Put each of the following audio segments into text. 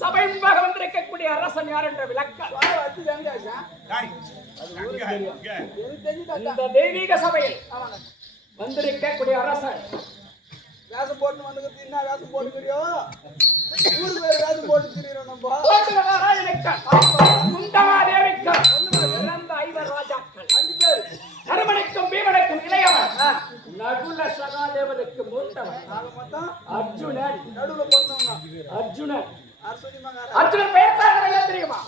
சபை முன்பாக வந்திருக்கக்கூடிய அரசன் யார் என்ற விளக்கம் இந்த தெய்வீக சபையில் வந்திருக்கக்கூடிய அரசன் வேஷம் போட்டு வந்துக்கிறது என்ன வேஷம் போட்டுக்கிறியோ ஊரு பேர் வேஷம் போட்டு திரியிறோம் நம்ம ஐவர் ராஜாக்கள் 5 பேர் தருமனுக்கும் பீமனுக்கும் இளையவன் நடுல சகாதேவனுக்கு மூத்தவன் மொத்தம் அர்ஜுனன் நடுவுல பிறந்தவங்க அர்ஜுனன் பெயர் தான் தெரியுமா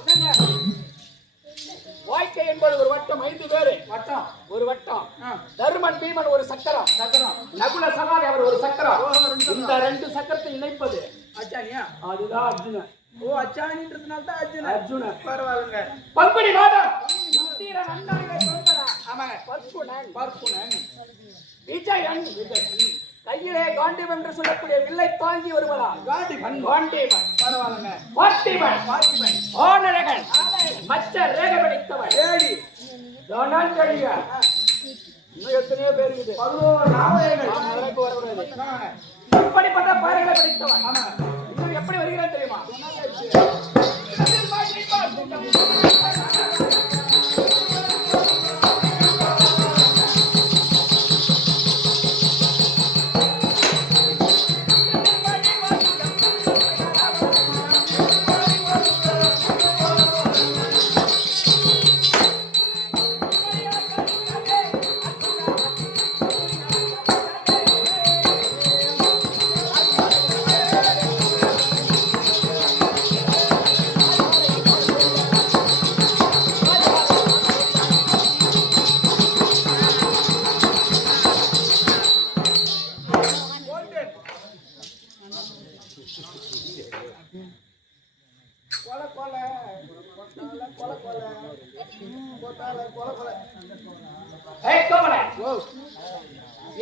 வாழ்க்கை என்பது ஒரு வட்டம் 5 பேரு வட்டம் ஒரு வட்டம் தருமன் பீமன் ஒரு சக்கரம் நகுல சகாதேவர் ஒரு சக்கரம் இந்த 2 சக்கரத்தை இணைப்பது அச்சானியா அதுதான் அர்ஜுனன் ஓ அச்சானின்றதுனால தான் அர்ஜுனன் பரவாயில்லைங்க பங்குனி மாதம் சுத்தீர நன்னாளிலே பிறந்ததா ஆமாங்க பர்க்குணன் விஜயன் கையிலே காண்டீவன் என்று சொல்லக்கூடிய வில்லை தாங்கி வருவதா காண்டீவன் பரவாயில்லைங்க பார்த்திபன் ஆனழகன் மச்ச ரேகை படித்தவன் ஏடி தனஞ்செழிய இன்னும் எத்தனையோ பேர் இருக்குது 11 நாவலர்கள் இப்படிப்பட்ட பாறைகளை படித்தவன் இன்னும் எப்படி வருகிறான் தெரியுமா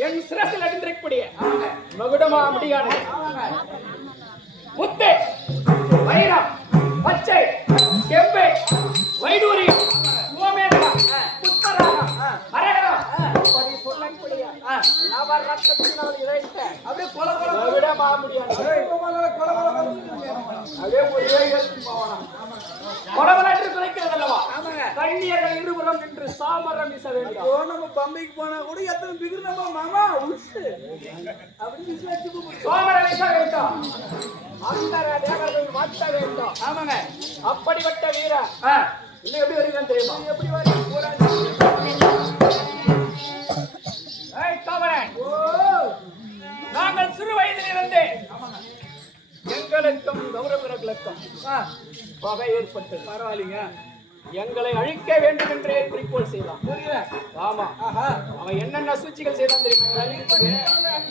என் சிரசில் அடிந்திருக்கக்கூடிய மகுடமா முடியாது முத்து வைரம் பச்சை செம்பை வைடூரியம் கோமேதகம் புஷ்பராகம் மரகதம் அப்படி சொல்லக்கூடிய நவரத்னத்தினால் இழைத்த அப்படியே மகுடமா முடியாது அதே ஒரே கொடவனற்று குறைக்கிறது அல்லவா கண்ணியர்கள் இருபுறம் நின்று சாமரம் வீச வேண்டும் நம்ம பம்பைக்கு போனா கூட எத்தனை பிகிர் நம்ம மாமா உசு அப்படி சாமரம் வீச வேண்டும் அந்த தேவர்கள் மாற்ற வேண்டும் ஆமாங்க அப்படிப்பட்ட வீர இன்னும் எப்படி வருகிறான் தெரியுமா எப்படி வர நாங்கள் சிறு வயதிலிருந்து எங்களுக்கும் கௌரவர்களுக்கும் பகை ஏற்பட்டது பரவாயில்லைங்க எங்களை அழிக்க வேண்டும் என்றே குறிக்கோள் செய்தான் புரியல ஆமா அவன் என்னென்ன சூழ்ச்சிகள் செய்தான் தெரியுமா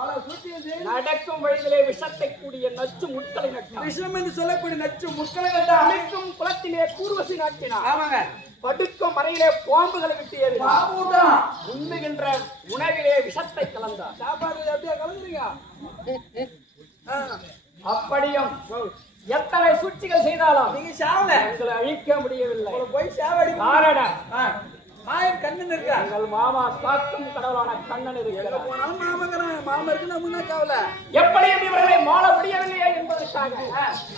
பல சூழ்ச்சிகள் செய்து நடக்கும் வழியிலே விஷத்தை கூடிய நச்சு முட்களை நட்டான். விஷம் என்று சொல்லக்கூடிய நச்சு முட்களை அமைக்கும் குளத்திலே கூர்வசி நாட்டினார். ஆமாங்க. படுக்கும் மறையிலே பாம்புகளை விட்டு ஏறினார். பாம்புதான் உண்ணுகின்ற உணவிலே விஷத்தை கலந்தார். சாப்பாடு அப்படியே கலந்துறீங்க. அப்படியும் எத்தனை சூழ்ச்சிகள் செய்தாலும் நீங்க சாவல எங்களை அழிக்க முடியவில்லை. போய் சாவடி காரணம் மாயன் கண்ணன் இருக்கா. எங்கள் மாமா காக்கும் கடவுளான கண்ணன் இருக்கிறார். போனாலும் மாமா இருக்கு நம்ம காவல. எப்படியும் இவர்களை மாள முடியவில்லையே என்பதற்காக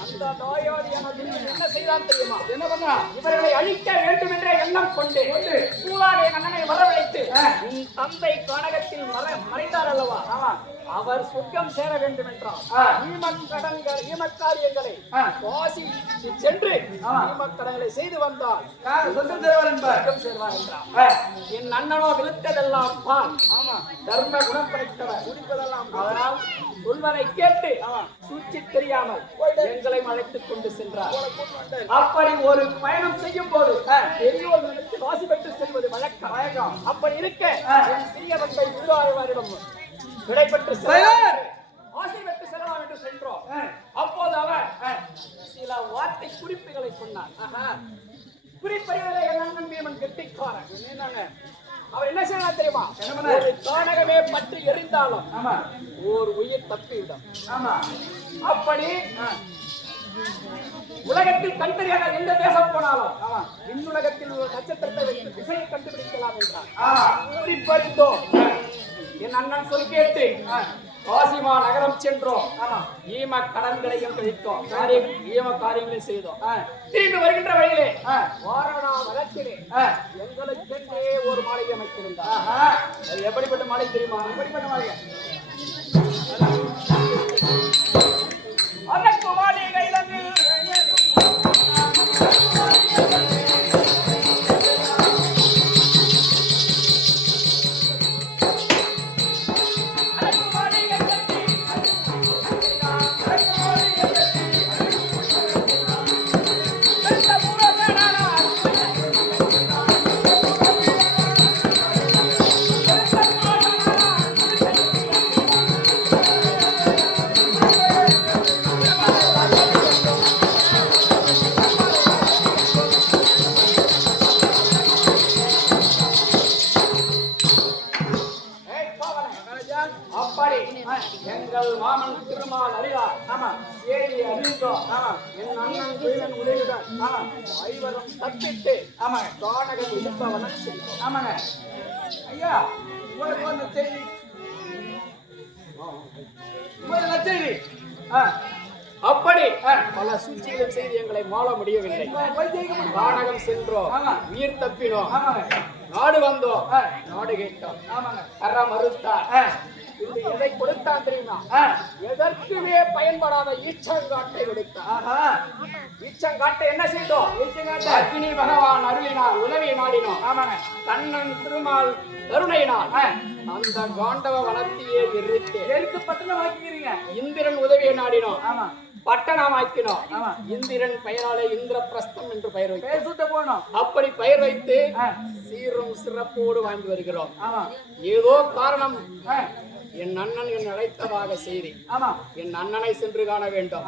அந்த நோயாளியான என்ன செய்தான் தெரியுமா? என்ன பண்ணா? இவர்களை அழிக்க வேண்டும் என்ற எண்ணம் கொண்டு சூழாவே அண்ணனை வரவழைத்து உன் தந்தை கானகத்தில் மறைந்தார் அல்லவா, அவர் சொர்க்கம் சேர வேண்டும் என்றார். ஈமக்காரியங்களை காசி சென்று ஈமக்கடன்களை செய்து வந்தார். சொர்க்கம் சேர்வார் என்றார். என் அண்ணனோ விழுத்ததெல்லாம் பால், தர்ம குணம் படைத்தவர், குடிப்பதெல்லாம். அதனால் சொல்வதை கேட்டு சூழ்ச்சி தெரியாமல் எங்களை அழைத்துக் கொண்டு சென்றார். அப்படி ஒரு பயணம் செய்யும் போது பெரியோர்களுக்கு வாசி பெற்று செல்வது வழக்கம். அப்படி இருக்க என் சிறிய தந்தை குருவாழ்வாரிடம் விடைபெற்று வாசி பெற்று செல்லலாம் என்று சென்றோம். அப்போது அவர் சில வார்த்தை குறிப்புகளை சொன்னார். குறிப்பறிவதை என் அண்ணன் பீமன் கெட்டிக்காரன். அவர் என்ன செய்யலாம் தெரியுமா? ஒரு கானகமே பற்றி எரிந்தாலும் ஒரு உயிர் தப்பிவிடும். அப்படி உலகத்தில் கண்டறியாத எந்த தேசம் போனாலும் விண்ணுலகத்தில் ஒரு நட்சத்திரத்தை வைத்து திசையை கண்டுபிடிக்கலாம் என்றார். குறிப்பறிந்தோம். என் அண்ணன் சொல் கேட்டு காசிமா நகரம் சென்றோம். ஈம கடன்களையும் கழித்தோம். ஈம காரியங்களை செய்தோம். திரும்பி வருகின்ற வழியிலே வாரணா வளத்திலே எங்களுக்கென்றே ஒரு மாளிகை அமைத்திருந்தார். அது எப்படிப்பட்ட மாளிகை தெரியுமா? எப்படிப்பட்ட மாளிகை? அதற்கு மாளிகை எங்கள் மாமன் திருமால் அறிவார். ஏறி அறிந்தோம். என் அண்ணன் வீரன் உதவியுடன் ஐவரும் தப்பிட்டு கானகம் இருப்பவனம் சென்றோம். ஆமாங்க ஐயா, உங்களுக்கு ஒரு செய்தி. அப்படி பல சூழ்ச்சிகளும் செய்து எங்களை மாள முடியவில்லை. கானகம் சென்றோம், உயிர் தப்பினோம், நாடு வந்தோம், நாடு கேட்டோம், கர மறுத்தார். எதை கொடுத்தான் தெரியுமா? எதற்குமே பயன்படாத ஈச்சங்காட்டை கொடுத்தான். ஈச்சங்காட்டை என்ன செய்தோம்? அக்னி பகவான் அருளினால் உதவி நாடினோம். கண்ணன் திருமால் கருணையினால் அந்த காண்டவ வனத்தையே எரித்து பட்டணம் ஆக்கிறீங்க. இந்திரன் உதவியை நாடினோம், பட்டணம் ஆக்கினோம். இந்திரன் பெயராலே இந்திரபிரஸ்தம் என்று பெயர் வைத்து போனோம். அப்படி பெயர் வைத்து சீரும் சிறப்போடு வாழ்ந்து வருகிறோம். ஏதோ காரணம் என் அண்ணன் என் அழைத்ததாக செய்தி. என் அண்ணனை சென்று காண வேண்டும்.